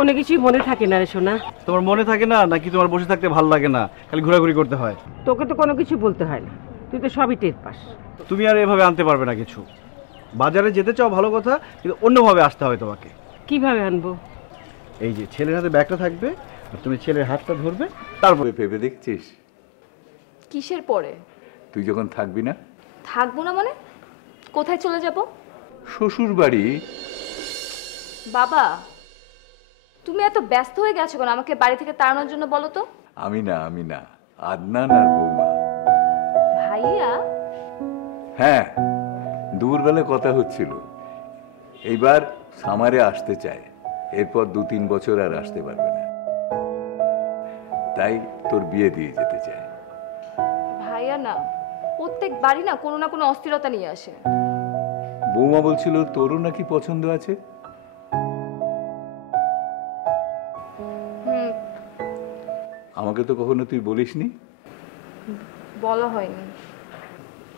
কোনো কিছুই মনে থাকে না রে সোনা। তোমার মনে থাকে না নাকি তোমার বসে থাকতে ভালো লাগে না, খালি ঘোরাঘুরি করতে হয়? তোকে তো কোনো কিছু বলতে হয় না, তুই তো সবই টের পাস। তুমি আর এভাবে আনতে পারবে না কিছু। বাজারে যেতে চাও ভালো কথা, কিন্তু অন্যভাবে আসতে হবে তোমাকে। কিভাবে আনবো? এই যে ছেলের হাতে ব্যাগটা থাকবে, আর তুমি ছেলের হাতটা ধরবে, তারপরে ভেবে দেখছিস কিসের পরে? তুই যখন থাকবি না। থাকবো না মানে? কোথায় চলে যাব? শ্বশুর বাড়ি। বাবা, তুমি এত ব্যস্ত হয়ে গেছো কেন? আমাকে বাড়ি থেকে তাড়ানোর জন্য বলো তো। আমি না, আদনান আর বৌমা। ভাইয়া? হ্যাঁ, দুপুরবেলা কথা হচ্ছিল, এইবার সামারে আসতে চায়, এরপর 2-3 বছর আর আসতে পারবে না, তাই তোর বিয়ে দিয়ে যেতে চায়। ভাইয়া না, প্রত্যেক বাড়ি না কোনো না কোনো অস্থিরতা নিয়ে আসে। বৌমা বলছিল তোরও নাকি পছন্দ আছে। আমাকে তো কখনো তুই বলিসনি। বলা হয়নি।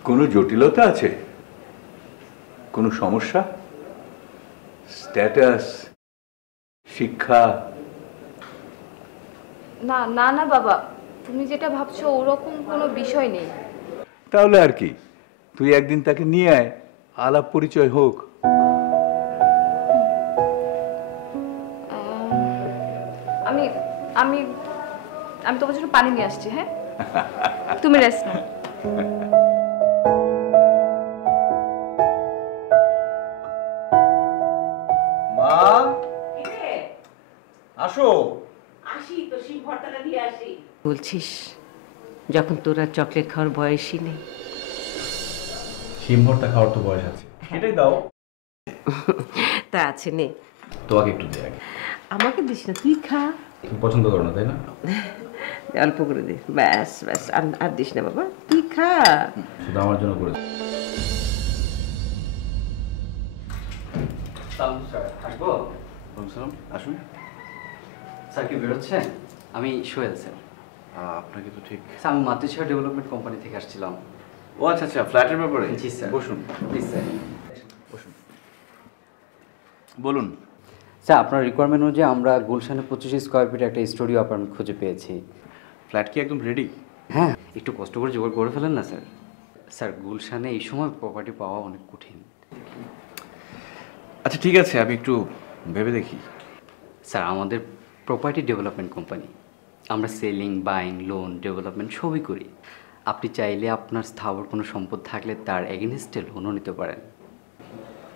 কোনো জটিলতা আছে? কোনো সমস্যা? স্ট্যাটাস, শিক্ষা? না না না বাবা, তুমি যেটা ভাবছো ওরকম কোনো বিষয় নেই। তাহলে আর কি, তুই একদিন তাকে নিয়ে আয়, আলাপ পরিচয় হোক। আমি আমি আমি তোমার জন্য পানি নিয়ে আসছি। হ্যাঁ, তুমি রেস্ট নাও। মা আসো। আসি তো, শিব ভর্তাটা দিয়ে আসি। বলছিস যখন তোরা চকলেট খাওয়ার বয়সই নেই। শিম ভর্তা খাওয়ার তো বয়স আছে, এটাই দাও। তা আছে নে, তোমাকে একটু দে আগে। আমাকে দিস না, তুই খা। তুমি পছন্দ করো না তাই না? অল্প করে দে, ব্যাস ব্যাস, আর দিস না বাবা, তুই খা। শুধু আমার জন্য করে। আসবো? আসুন। স্যার কি বেরোচ্ছেন? আমি সোহেল স্যার। আপনাকে তো ঠিক। স্যার আমি মাতৃশিক্ষা ডেভেলপমেন্ট কোম্পানি থেকে আসছিলাম। ও আচ্ছা আচ্ছা, ফ্ল্যাটের ব্যাপারে। জি স্যার। বসুন প্লিজ স্যার। বসুন, বলুন। স্যার আপনার রিকোয়ারমেন্ট অনুযায়ী আমরা গুলশানে 25 স্কোয়ার ফিট একটা স্টুডিও অ্যাপার্টমেন্ট খুঁজে পেয়েছি। ফ্ল্যাট কি একদম রেডি? হ্যাঁ, একটু কষ্ট করে জোগাড় করে ফেলেন না স্যার। স্যার গুলশানে এই সময় প্রপার্টি পাওয়া অনেক কঠিন। আচ্ছা ঠিক আছে, আমি একটু ভেবে দেখি। স্যার আমাদের প্রপার্টি ডেভেলপমেন্ট কোম্পানি, আমরা সেলিং, বাইং, লোন, ডেভেলপমেন্ট সবই করি। আপনি চাইলে আপনার স্থাবর কোনো সম্পদ থাকলে তার এগেনস্টে লোনও নিতে পারেন।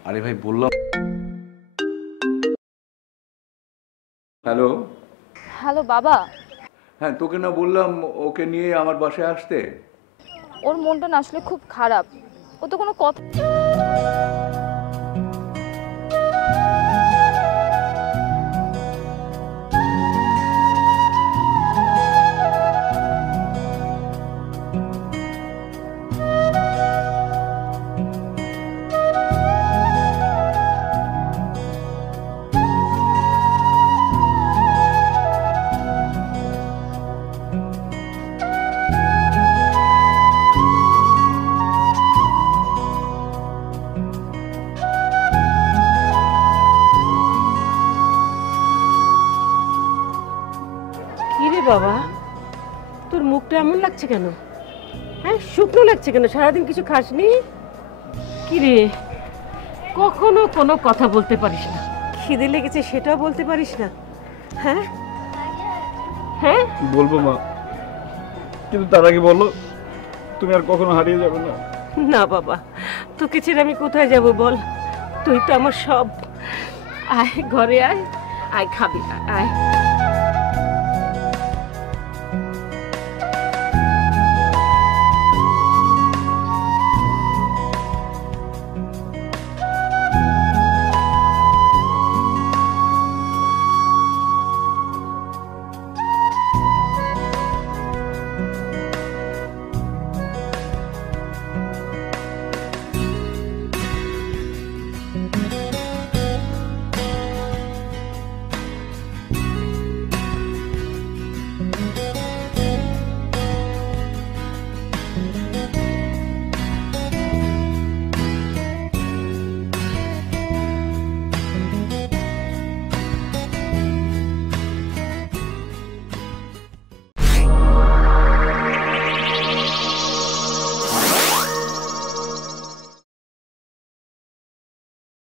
আরে ভাই বললাম। হ্যালো। হ্যালো বাবা। হ্যাঁ, তোকে না বললাম ওকে নিয়ে আমার বাসায় আসতে? ওর মনটা না আসলে খুব খারাপ, ও তো কোনো কথা। বাবা, তোর মুখটা এমন লাগছে কেন? হ্যাঁ, শুকনো লাগছে কেন? সারাদিন কিছু খাসনি? কি রে, কখনো কোনো কথা বলতে পারিস না, খিদে লেগেছে সেটাও বলতে পারিস না। হ্যাঁ হ্যাঁ বলবো মা, কিন্তু তার আগে বলো তুমি আর কখনো হারিয়ে যাবে না। না বাবা, তোকে ছেড়ে আমি কোথায় যাব বল? তুই তো আমার সব। আয় ঘরে আয়, আয় খাবি, আয়।